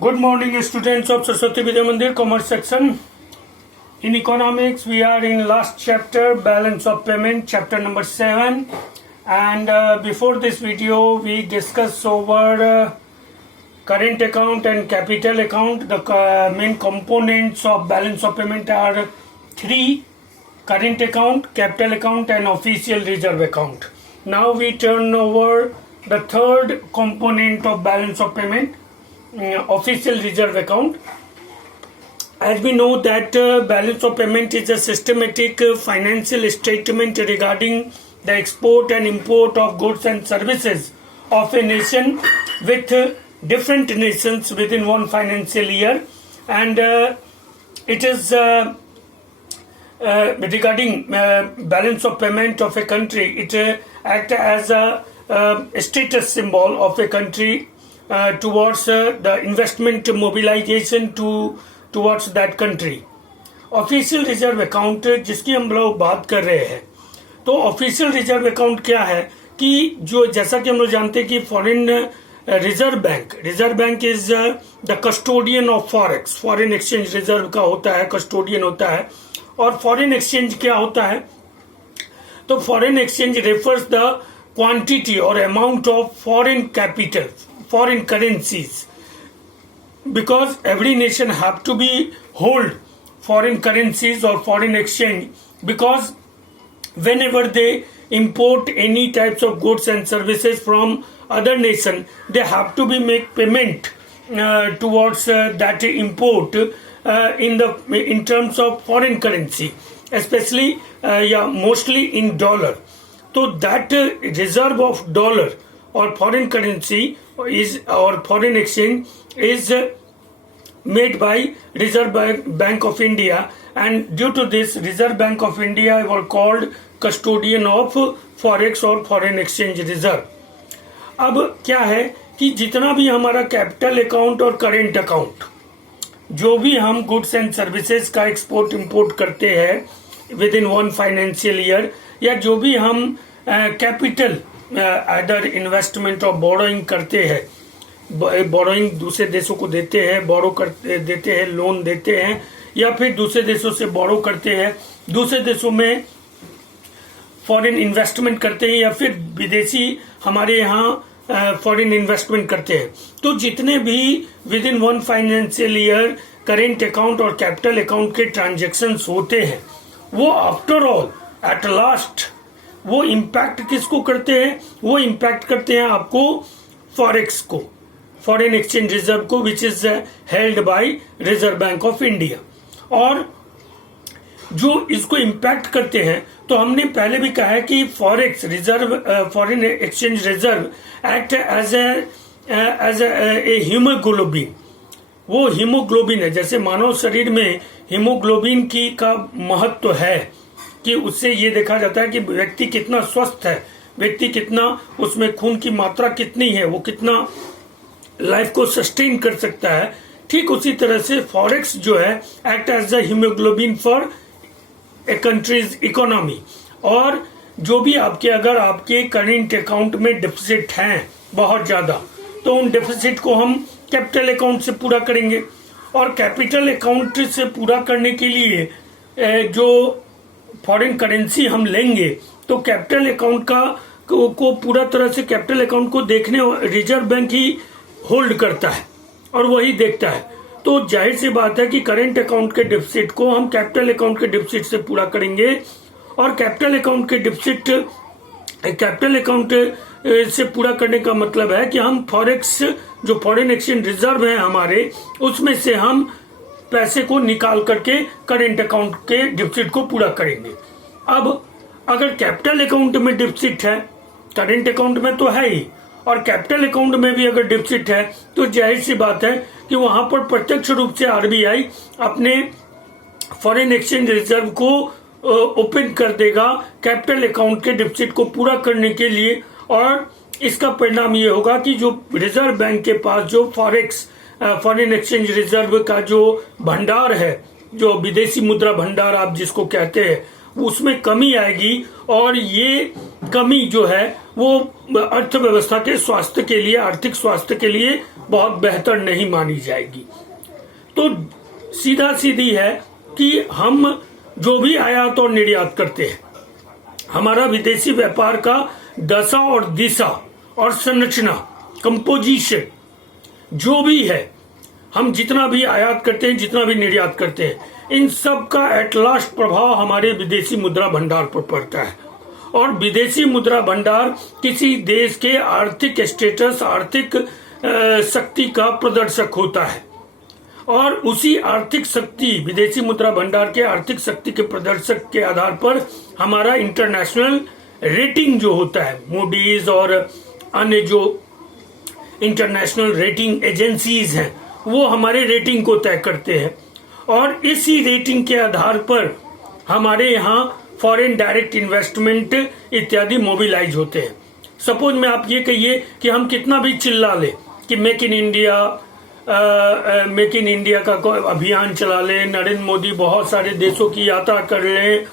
Good morning, students of Saraswati Vidya Mandir, Commerce section. In economics, we are in last chapter, balance of payment, chapter number 7. And before this video, we discussed over current account and capital account. The main components of balance of payment are 3: current account, capital account, and official reserve account. Now we turn over the third component of balance of payment, official reserve account. As we know that balance of payment is a systematic financial statement regarding the export and import of goods and services of a nation with different nations within one financial year, and it is regarding balance of payment of a country. It acts as a status symbol of a country towards the investment mobilization towards that country. Official reserve account जिसकी हम लोग बात कर रहे हैं, तो official reserve account क्या है कि जो जैसा कि हम लोग जानते हैं कि foreign reserve bank is the custodian of forex. Foreign exchange reserve का होता है, कस्टोडियन होता है. और फॉरेन एक्सचेंज क्या होता है, तो foreign exchange refers the quantity और amount of foreign capital, foreign currencies, because every nation have to be hold foreign currencies or foreign exchange, because whenever they import any types of goods and services from other nation, they have to be make payment towards that import in terms of foreign currency, especially mostly in dollar. So that reserve of dollar or foreign currency is, or foreign exchange is made by Reserve Bank of India, and due to this Reserve Bank of India were called custodian of forex or foreign exchange reserve. अब क्या है कि जितना भी हमारा capital account और current account, जो भी हम गुड्स एंड सर्विसेज का एक्सपोर्ट इंपोर्ट करते हैं with in one financial year, या जो भी हम कैपिटल अदर इन्वेस्टमेंट और बोरोइंग करते हैं, बोरोइंग दूसरे देशों को देते हैं, देते हैं, लोन देते हैं, या फिर दूसरे देशों से बोरो करते हैं, दूसरे देशों में फॉरेन इन्वेस्टमेंट करते हैं, या फिर विदेशी हमारे यहाँ फॉरेन इन्वेस्टमेंट करते हैं. तो जितने भी with in one financial year current account और कैपिटल अकाउंट के ट्रांजेक्शन्स होते हैं, वो आफ्टर ऑल एट लास्ट वो इम्पैक्ट किसको करते हैं, वो इम्पैक्ट करते हैं आपको फॉरेक्स को, फॉरेन एक्सचेंज रिजर्व को, which is held by reserve bank of India. और जो इसको इम्पैक्ट करते हैं, तो हमने पहले भी कहा है कि forex reserve, foreign exchange reserve act as a haemoglobin. वो हीमोग्लोबिन है, जैसे मानव शरीर में हीमोग्लोबिन की का महत्व है कि उससे ये देखा जाता है कि व्यक्ति कितना स्वस्थ है, व्यक्ति कितना उसमें खून की मात्रा कितनी है, वो कितना लाइफ को सस्टेन कर सकता है. ठीक उसी तरह से फॉरेक्स जो है act as the haemoglobin for a country's economy. और जो भी आपके, अगर आपके करेंट अकाउंट में डेफिसिट हैं बहुत ज्यादा, तो उन डेफिसिट को हम कैपिटल अकाउंट से पूरा करेंगे. और कैपिटल अकाउंट से पूरा करने के लिए जो फॉरेन करेंसी हम लेंगे, तो कैपिटल अकाउंट को पूरा तरह से कैपिटल अकाउंट को देखने रिजर्व बैंक ही होल्ड करता है और वही देखता है. तो जाहिर सी बात है कि करेंट अकाउंट के डिफिसिट को हम कैपिटल अकाउंट के डिफिसिट से पूरा करेंगे. और कैपिटल अकाउंट के डिफिसिट कैपिटल अकाउंट से पूरा करने का मतलब है कि हम फॉरेक्स, जो फॉरेन एक्सचेंज रिजर्व है हमारे, उसमें से हम पैसे को निकाल करके करेंट अकाउंट के डिफिसिट को पूरा करेंगे. अब अगर कैपिटल अकाउंट में डिफिसिट है, करेंट अकाउंट में तो है ही, और कैपिटल अकाउंट में भी अगर डिफिसिट है, तो जाहिर सी बात है कि वहां पर प्रत्यक्ष रूप से आरबीआई अपने फॉरेन एक्सचेंज रिजर्व को ओपन कर देगा कैपिटल अकाउंट के डिफिसिट को पूरा करने के लिए. और इसका परिणाम ये होगा कि जो रिजर्व बैंक के पास जो फॉरेन एक्सचेंज रिजर्व का जो भंडार है, जो विदेशी मुद्रा भंडार आप जिसको कहते हैं, उसमें कमी आएगी और ये कमी जो है वो अर्थव्यवस्था के स्वास्थ्य के लिए, आर्थिक स्वास्थ्य के लिए बहुत बेहतर नहीं मानी जाएगी। तो सीधा सीधी है कि हम जो भी आयात और निर्यात करते हैं, हमारा विदेशी व्यापार का दशा और दिशा और संरचना, कंपोजिशन जो भी है, हम जितना भी आयात करते हैं, जितना भी निर्यात करते हैं, इन सब का एट लास्ट प्रभाव हमारे विदेशी मुद्रा भंडार पर पड़ता है। और विदेशी मुद्रा भंडार किसी देश के आर्थिक स्टेटस, आर्थिक शक्ति का प्रदर्शक होता है। और उसी आर्थिक शक्ति, विदेशी मुद्रा भंडार के आर्थिक शक्ति के प्रदर्शक के आधार पर हमारा इंटरनेशनल रेटिंग जो होता है, मूडीज और अन्य जो इंटरनेशनल रेटिंग एजेंसीज हैं, वो हमारे रेटिंग को तय करते हैं। और इसी रेटिंग के आधार पर हमारे यहाँ फॉरेन डायरेक्ट इन्वेस्टमेंट इत्यादि मोबिलाइज होते हैं। सपोज में आप ये कहिए कि हम कितना भी चिल्ला ले कि मेक इन इंडिया का कोई अभियान चला ले, नरेंद्र मोदी बहुत सारे देशों की यात्रा कर लें,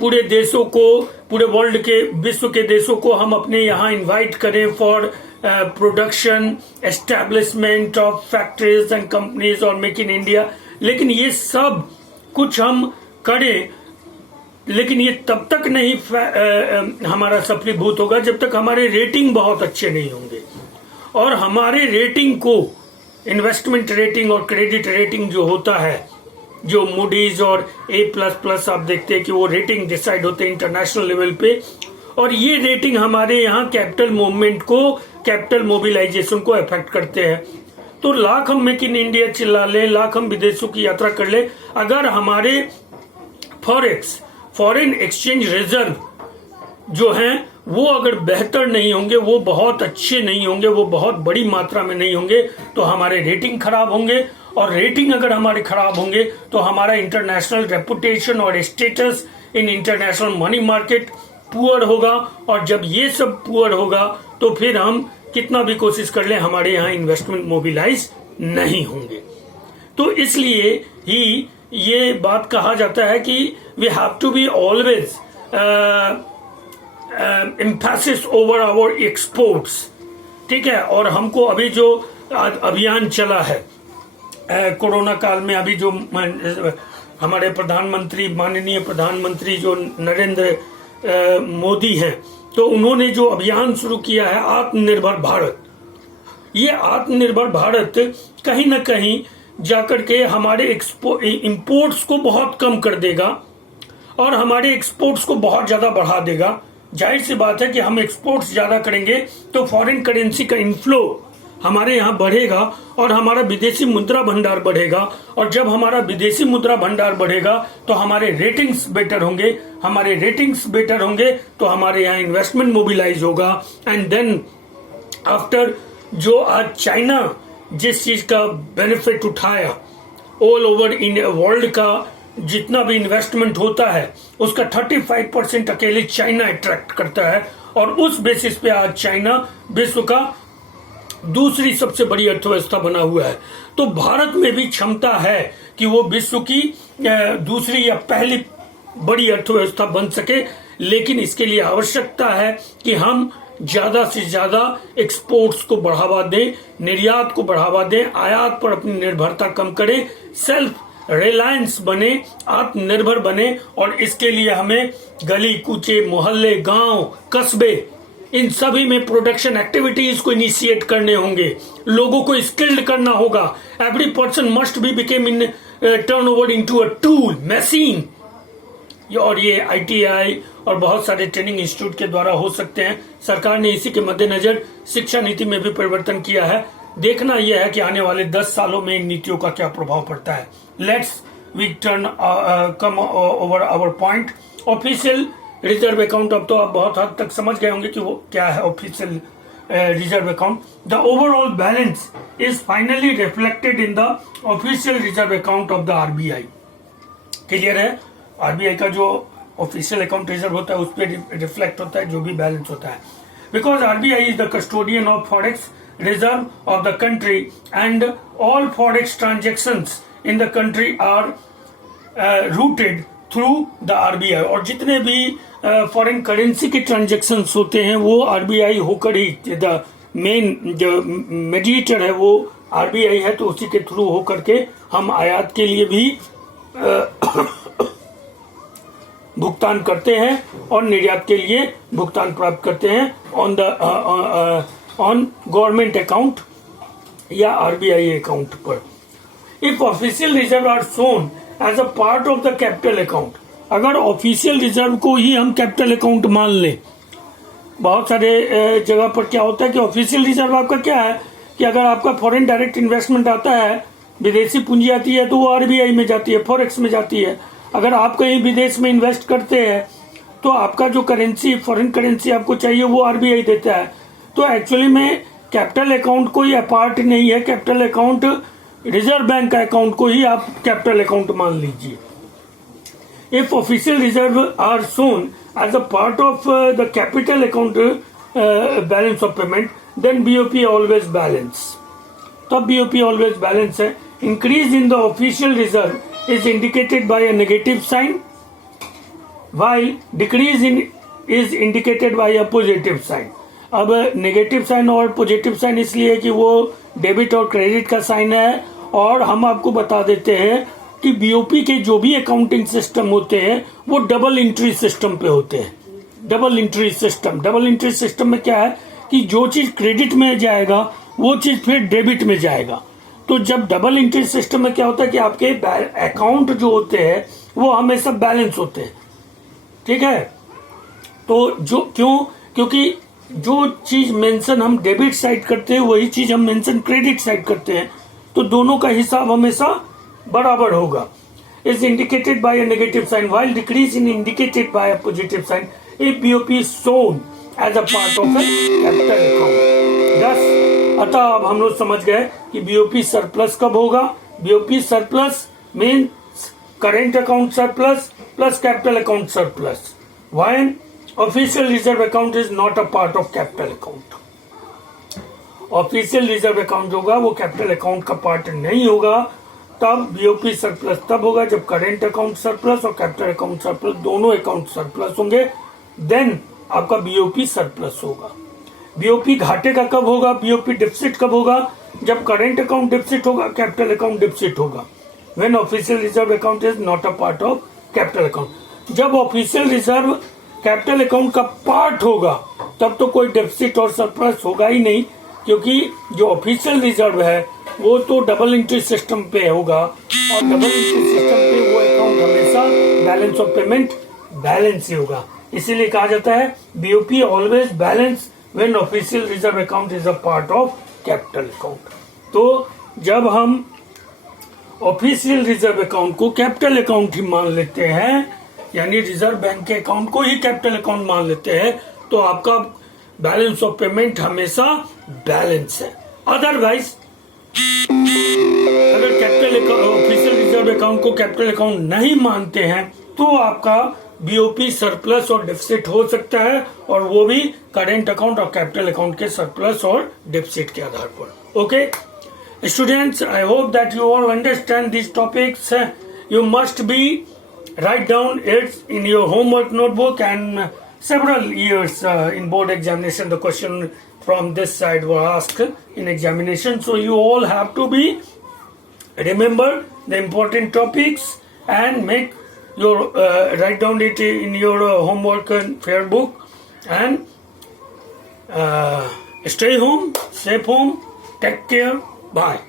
पूरे देशों को, पूरे वर्ल्ड के, विश्व के देशों को हम अपने यहाँ इनवाइट करें for production, establishment of factories and companies और मेक इन इंडिया। लेकिन ये सब कुछ हम करें, लेकिन ये तब तक नहीं हमारा सफलीभूत होगा जब तक हमारे रेटिंग बहुत अच्छे नहीं होंगे। और हमारे रेटिंग को, इन्वेस्टमेंट रेटिंग और क्रेडिट रेटिंग जो होता है, जो मूडीज और A++ आप देखते हैं कि वो रेटिंग डिसाइड होते हैं इंटरनेशनल लेवल पे। और ये रेटिंग हमारे यहाँ कैपिटल मूवमेंट को, कैपिटल मोबिलाइजेशन को अफेक्ट करते हैं। तो लाख हम मेक इन इंडिया चिल्ला लें, लाख हम विदेशों की यात्रा कर ले, अगर हमारे फॉरेक्स, फॉरेन एक्सचेंज रिजर्व जो हैं वो अगर बेहतर नहीं होंगे, वो बहुत अच्छे नहीं होंगे, वो बहुत बड़ी मात्रा में नहीं होंगे, तो हमारे रेटिंग खराब होंगे। और रेटिंग अगर हमारे खराब होंगे तो हमारा इंटरनेशनल रेपुटेशन और status in international money market poor होगा। और जब ये सब पुअर होगा तो फिर हम कितना भी कोशिश कर लें, हमारे यहाँ इन्वेस्टमेंट मोबिलाइज नहीं होंगे। तो इसलिए ही ये बात कहा जाता है कि we have to be always emphasis over our exports, ठीक है। और हमको अभी जो अभियान चला है कोरोना काल में, अभी जो हमारे प्रधानमंत्री, माननीय प्रधानमंत्री जो नरेंद्र मोदी हैं, तो उन्होंने जो अभियान शुरू किया है आत्मनिर्भर भारत, ये आत्मनिर्भर भारत कहीं ना कहीं जाकर के हमारे इंपोर्ट्स को बहुत कम कर देगा और हमारे एक्सपोर्ट्स को बहुत ज्यादा बढ़ा देगा। जाहिर सी बात है कि हम एक्सपोर्ट्स ज्यादा करेंगे तो फॉरेन करेंसी का इनफ्लो हमारे यहाँ बढ़ेगा और हमारा विदेशी मुद्रा भंडार बढ़ेगा। और जब हमारा विदेशी मुद्रा भंडार बढ़ेगा तो हमारे रेटिंग्स बेटर होंगे, हमारे रेटिंग्स बेटर होंगे तो हमारे यहाँ इन्वेस्टमेंट मोबिलाइज होगा। एंड देन आफ्टर, जो आज चाइना जिस चीज का बेनिफिट उठाया, ऑल ओवर इन वर्ल्ड का जितना भी इन्वेस्टमेंट होता है उसका 35% अकेले चाइना अट्रैक्ट करता है। और उस बेसिस पे आज चाइना विश्व का दूसरी सबसे बड़ी अर्थव्यवस्था बना हुआ है। तो भारत में भी क्षमता है कि वो विश्व की दूसरी या पहली बड़ी अर्थव्यवस्था बन सके, लेकिन इसके लिए आवश्यकता है कि हम ज्यादा से ज्यादा एक्सपोर्ट्स को बढ़ावा दें, निर्यात को बढ़ावा दें, आयात पर अपनी निर्भरता कम करें, सेल्फ रिलायंस बने, आत्मनिर्भर बने। और इसके लिए हमें गली कूचे, मोहल्ले, गांव, कस्बे, इन सभी में प्रोडक्शन एक्टिविटीज को इनिशिएट करने होंगे, लोगों को स्किल्ड करना होगा। Every person must be became in turn over into a tool, machine. और ये ITI और बहुत सारे ट्रेनिंग इंस्टीट्यूट के द्वारा हो सकते हैं। सरकार ने इसी के मद्देनजर शिक्षा नीति में भी परिवर्तन किया है। देखना यह है कि आने वाले 10 सालों में इन नीतियों का क्या प्रभाव पड़ता है। Let's we turn come over our point. Official reserve account, अब तो आप बहुत हद तक समझ गए होंगे कि वो क्या है official reserve account. The overall balance is finally reflected in the official reserve account of the RBI। Clear है? RBI का जो ऑफिशियल अकाउंट रिजर्व होता है उस पर रिफ्लेक्ट होता है जो भी बैलेंस होता है। Because RBI is the custodian of forex reserve of the country and all forex transactions in the country are routed through the RBI, और जितने भी फॉरेन करेंसी के ट्रांजेक्शन्स होते हैं वो आरबीआई होकर ही, द मेन जो मीडिएटर है वो आरबीआई है, तो उसी के थ्रू होकर के हम आयात के लिए भी भुगतान करते हैं और निर्यात के लिए भुगतान प्राप्त करते हैं ऑन गवर्नमेंट अकाउंट या आरबीआई अकाउंट पर। If official reserve are shown as a part of the capital account, अगर ऑफिशियल रिजर्व को ही हम कैपिटल अकाउंट मान लें, बहुत सारे जगह पर क्या होता है कि ऑफिशियल रिजर्व आपका क्या है कि अगर आपका फॉरेन डायरेक्ट इन्वेस्टमेंट आता है, विदेशी पूंजी आती है, तो वो आरबीआई में जाती है, फॉरेक्स में जाती है। अगर आप कहीं विदेश में इन्वेस्ट करते हैं तो आपका जो करेंसी, फॉरेन करेंसी आपको चाहिए वो आरबीआई देता है। तो एक्चुअली में कैपिटल अकाउंट कोई अपार्ट नहीं है, कैपिटल अकाउंट रिजर्व बैंक का अकाउंट को ही आप कैपिटल अकाउंट मान लीजिए। If official reserve are shown as a part of the capital account balance of payment, then BOP always balance, तब बीओपी ऑलवेज बैलेंस है। Increase in the official reserve is indicated by a negative sign, while decrease in is indicated by a positive sign। अब negative sign और positive sign इसलिए कि वो debit और credit का sign है, और हम आपको बता देते हैं कि बीओपी के जो भी अकाउंटिंग सिस्टम होते हैं वो डबल एंट्री सिस्टम पे होते हैं। डबल एंट्री सिस्टम में क्या है कि जो चीज क्रेडिट में जाएगा वो चीज फिर डेबिट में जाएगा। तो जब डबल एंट्री सिस्टम में क्या होता है कि आपके अकाउंट जो होते हैं वो हमेशा बैलेंस होते हैं, ठीक है। तो जो क्योंकि जो चीज मेंशन हम डेबिट साइड करते हैं वही चीज हम मेंशन क्रेडिट साइड करते हैं, तो दोनों का हिसाब हमेशा बराबर होगा। Is indicated by a negative sign while decrease in indicated by a positive sign if BOP is shown as a part of a capital account. बस अतः अब हम लोग समझ गए कि बीओपी सरप्लस कब होगा। BOP surplus means current account surplus plus capital account surplus when official reserve account is not a part of capital account। Official reserve account होगा वो कैपिटल अकाउंट का पार्ट नहीं होगा, तब बीओपी सरप्लस तब होगा जब करेंट अकाउंट सरप्लस और कैपिटल अकाउंट सरप्लस दोनों अकाउंट सरप्लस होंगे, देन आपका बीओपी सरप्लस होगा। बीओपी घाटे का कब होगा, बीओपी डिफिसिट कब होगा, जब करेंट अकाउंट डिफिसिट होगा, कैपिटल अकाउंट डिफिसिट होगा। When official reserve account is not a part of capital account. जब ऑफिशियल रिजर्व कैपिटल अकाउंट का पार्ट होगा तब तो कोई डेफिसिट और सरप्लस होगा ही नहीं, क्योंकि जो ऑफिशियल रिजर्व है वो तो डबल एंट्री सिस्टम पे होगा, और डबल एंट्री सिस्टम पे वो अकाउंट हमेशा बैलेंस ऑफ पेमेंट बैलेंस ही होगा। इसीलिए कहा जाता है BOP always balance when official reserve account is a part of capital account. तो जब हम ऑफिशियल रिजर्व अकाउंट को कैपिटल अकाउंट ही मान लेते हैं, यानी रिजर्व बैंक के अकाउंट को ही कैपिटल अकाउंट मान लेते हैं, तो आपका बैलेंस ऑफ पेमेंट हमेशा बैलेंस है। अदरवाइज अगर कैपिटल ऑफिशियल रिजर्व अकाउंट को कैपिटल अकाउंट नहीं मानते हैं तो आपका बीओपी सरप्लस और डेफिसिट हो सकता है, और वो भी करेंट अकाउंट और कैपिटल अकाउंट के सरप्लस और डेफिसिट के आधार पर। Okay students, I hope that you all understand these topics. You must be write down it in your homework notebook, and several years in board examination the question from this side were asked in examination, so you all have to be remember the important topics and make your write down it in your homework fair book, and stay home, safe home, take care. Bye.